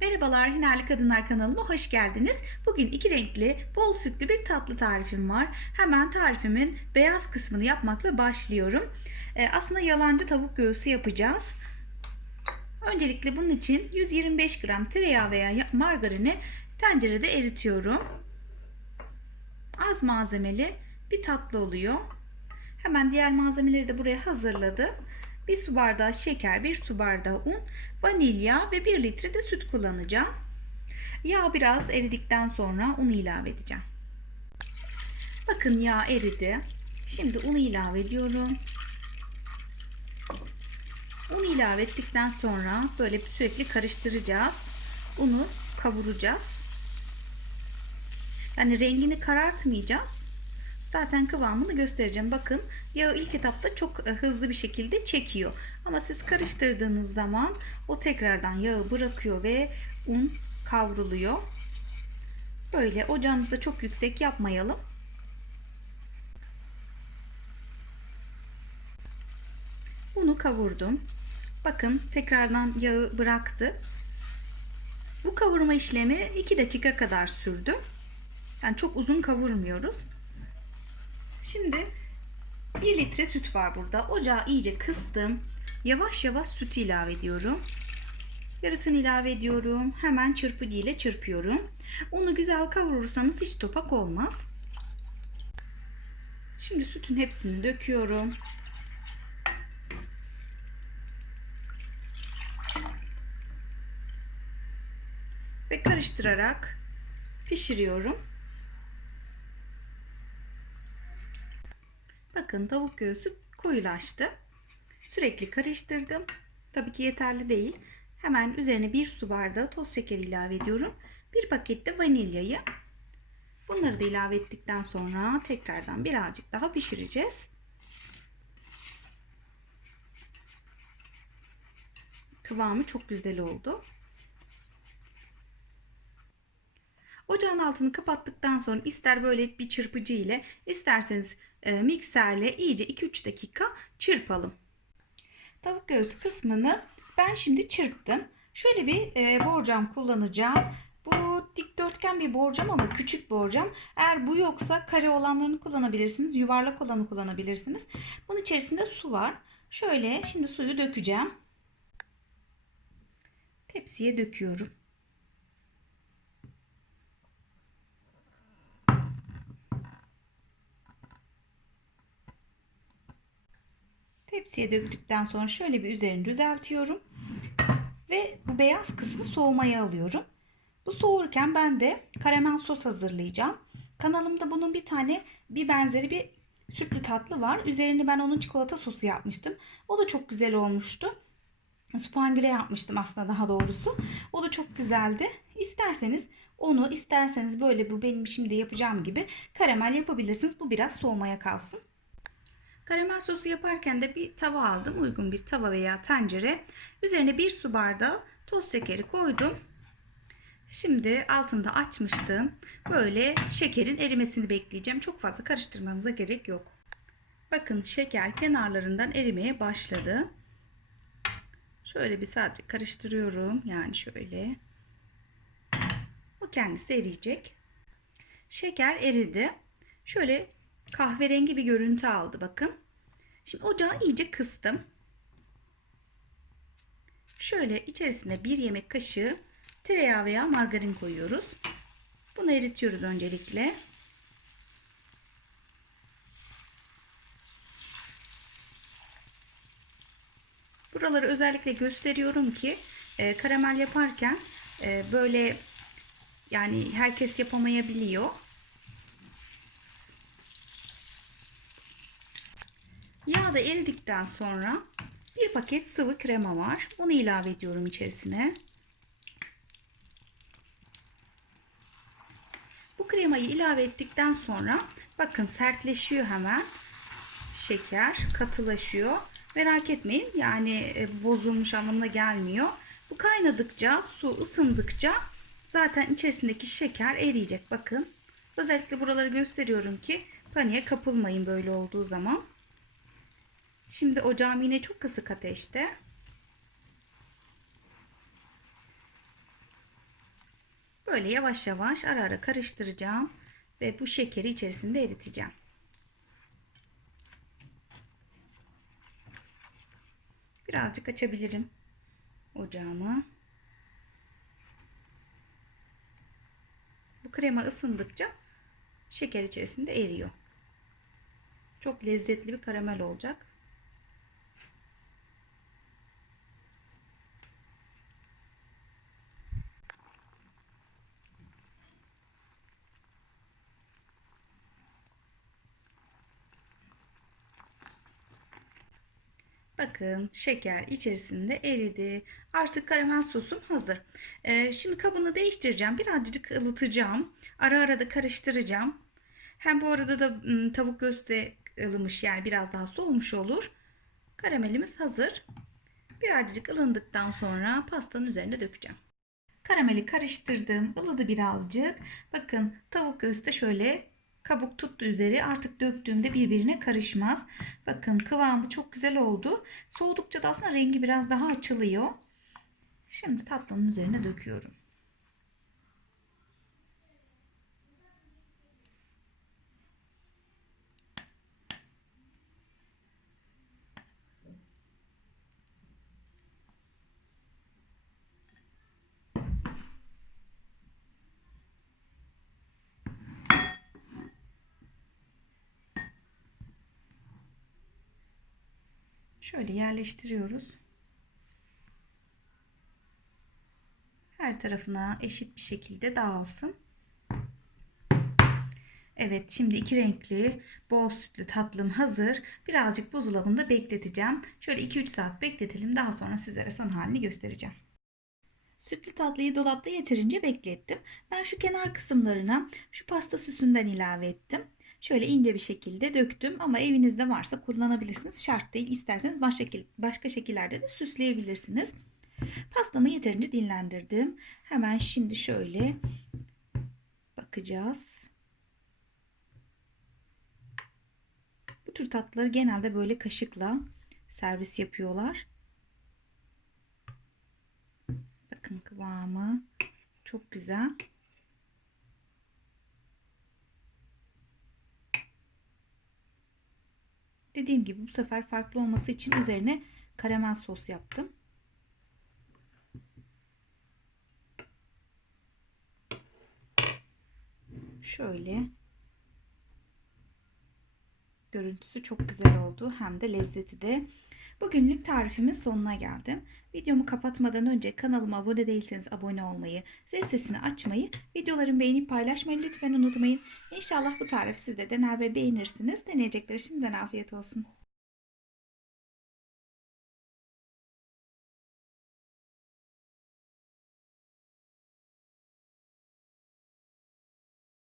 Merhabalar Hünerli Kadınlar kanalıma hoş geldiniz. Bugün iki renkli, bol sütlü bir tatlı tarifim var. Hemen tarifimin beyaz kısmını yapmakla başlıyorum. Ee, aslında yalancı tavuk göğsü yapacağız. Öncelikle bunun için 125 gram tereyağı veya margarini tencerede eritiyorum. Az malzemeli bir tatlı oluyor. Hemen diğer malzemeleri de buraya hazırladım. 1 su bardağı şeker, 1 su bardağı un, vanilya ve 1 litre de süt kullanacağım. Yağ biraz eridikten sonra unu ilave edeceğim. Bakın yağ eridi. Şimdi unu ilave ediyorum. Un ilave ettikten sonra böyle sürekli karıştıracağız. Unu kavuracağız. Yani rengini karartmayacağız. Zaten kıvamını göstereceğim. Bakın yağı ilk etapta çok e, hızlı bir şekilde çekiyor. Ama siz karıştırdığınız zaman o tekrardan yağı bırakıyor ve un kavruluyor. Böyle ocağımızda çok yüksek yapmayalım. Unu kavurdum. Bakın tekrardan yağı bıraktı. Bu kavurma işlemi 2 dakika kadar sürdü. Yani çok uzun kavurmuyoruz. Şimdi 1 litre süt var burada. Ocağı iyice kıstım. Yavaş yavaş sütü ilave ediyorum. Yarısını ilave ediyorum. Hemen çırpıcı ile çırpıyorum. Unu güzel kavurursanız hiç topak olmaz. Şimdi sütün hepsini döküyorum. Ve karıştırarak pişiriyorum. Bakın tavuk göğsü koyulaştı. Sürekli karıştırdım. Tabii ki yeterli değil. Hemen üzerine bir su bardağı toz şekeri ilave ediyorum. Bir paket de vanilyayı. Bunları da ilave ettikten sonra tekrardan birazcık daha pişireceğiz. Kıvamı çok güzel oldu. Ocağın altını kapattıktan sonra ister böyle bir çırpıcı ile isterseniz e, mikserle iyice 2-3 dakika çırpalım. Tavuk göğsü kısmını ben şimdi çırptım. Şöyle bir e, borcam kullanacağım. Bu dikdörtgen bir borcam ama küçük borcam. Eğer bu yoksa kare olanlarını kullanabilirsiniz. Yuvarlak olanı kullanabilirsiniz. Bunun içerisinde su var. Şöyle şimdi suyu dökeceğim. Tepsiye döküyorum. Tepsiye döktükten sonra şöyle bir üzerini düzeltiyorum. Ve bu beyaz kısmı soğumaya alıyorum. Bu soğurken ben de karamel sos hazırlayacağım. Kanalımda bunun bir tane bir benzeri bir sütlü tatlı var. Üzerini ben onun çikolata sosu yapmıştım. O da çok güzel olmuştu. Supangire yapmıştım aslında daha doğrusu. O da çok güzeldi. İsterseniz onu isterseniz böyle bu benim şimdi yapacağım gibi karamel yapabilirsiniz. Bu biraz soğumaya kalsın. Karamel sosu yaparken de bir tava aldım. Uygun bir tava veya tencere. Üzerine bir su bardağı toz şekeri koydum. Şimdi altında açmıştım. Böyle şekerin erimesini bekleyeceğim. Çok fazla karıştırmanıza gerek yok. Bakın şeker kenarlarından erimeye başladı. Şöyle bir sadece karıştırıyorum. Yani şöyle. O kendisi eriyecek. Şeker eridi. Şöyle kahverengi bir görüntü aldı bakın. Şimdi ocağı iyice kıstım. Şöyle içerisine bir yemek kaşığı tereyağı veya margarin koyuyoruz. Bunu eritiyoruz öncelikle. Buraları özellikle gösteriyorum ki e, karamel yaparken e, böyle yani herkes yapamayabiliyor. Yağ da eridikten sonra bir paket sıvı krema var. Bunu ilave ediyorum içerisine. Bu kremayı ilave ettikten sonra bakın sertleşiyor hemen. Şeker katılaşıyor. Merak etmeyin yani e, bozulmuş anlamına gelmiyor. Bu kaynadıkça su ısındıkça zaten içerisindeki şeker eriyecek. Bakın özellikle buraları gösteriyorum ki paniğe kapılmayın böyle olduğu zaman. Şimdi ocağım yine çok kısık ateşte. Şöyle yavaş yavaş ara ara karıştıracağım ve bu şekeri içerisinde eriteceğim. Birazcık açabilirim ocağımı. Bu krema ısındıkça şeker içerisinde eriyor. Çok lezzetli bir karamel olacak. Bakın şeker içerisinde eridi. Artık karamel sosum hazır. Ee, şimdi kabını değiştireceğim. Birazcık ılıtacağım. Ara ara da karıştıracağım. Hem bu arada da tavuk göğsü de ılımış yani biraz daha soğumuş olur. Karamelimiz hazır. Birazcık ılındıktan sonra pastanın üzerine dökeceğim. Karameli karıştırdım. ılıdı birazcık. Bakın tavuk göğsü de şöyle kabuk tuttu üzeri. Artık döktüğümde birbirine karışmaz. Bakın kıvamı çok güzel oldu. Soğudukça da aslında rengi biraz daha açılıyor. Şimdi tatlının üzerine döküyorum. Şöyle yerleştiriyoruz. Her tarafına eşit bir şekilde dağılsın. Evet şimdi iki renkli bol sütlü tatlım hazır. Birazcık buzdolabında bekleteceğim. Şöyle 2-3 saat bekletelim. Daha sonra sizlere son halini göstereceğim. Sütlü tatlıyı dolapta yeterince beklettim. Ben şu kenar kısımlarına şu pasta süsünden ilave ettim. Şöyle ince bir şekilde döktüm ama evinizde varsa kullanabilirsiniz. Şart değil. İsterseniz başka, şekillerde de süsleyebilirsiniz. Pastamı yeterince dinlendirdim. Hemen şimdi şöyle bakacağız. Bu tür tatlıları genelde böyle kaşıkla servis yapıyorlar. Bakın kıvamı çok güzel. Dediğim gibi bu sefer farklı olması için üzerine karamel sos yaptım. Şöyle görüntüsü çok güzel oldu hem de lezzeti de. Bugünlük tarifimin sonuna geldim. Videomu kapatmadan önce kanalıma abone değilseniz abone olmayı, zil sesini açmayı, videolarımı beğenip paylaşmayı lütfen unutmayın. İnşallah bu tarifi siz de dener ve beğenirsiniz. Deneyecekleri şimdiden afiyet olsun.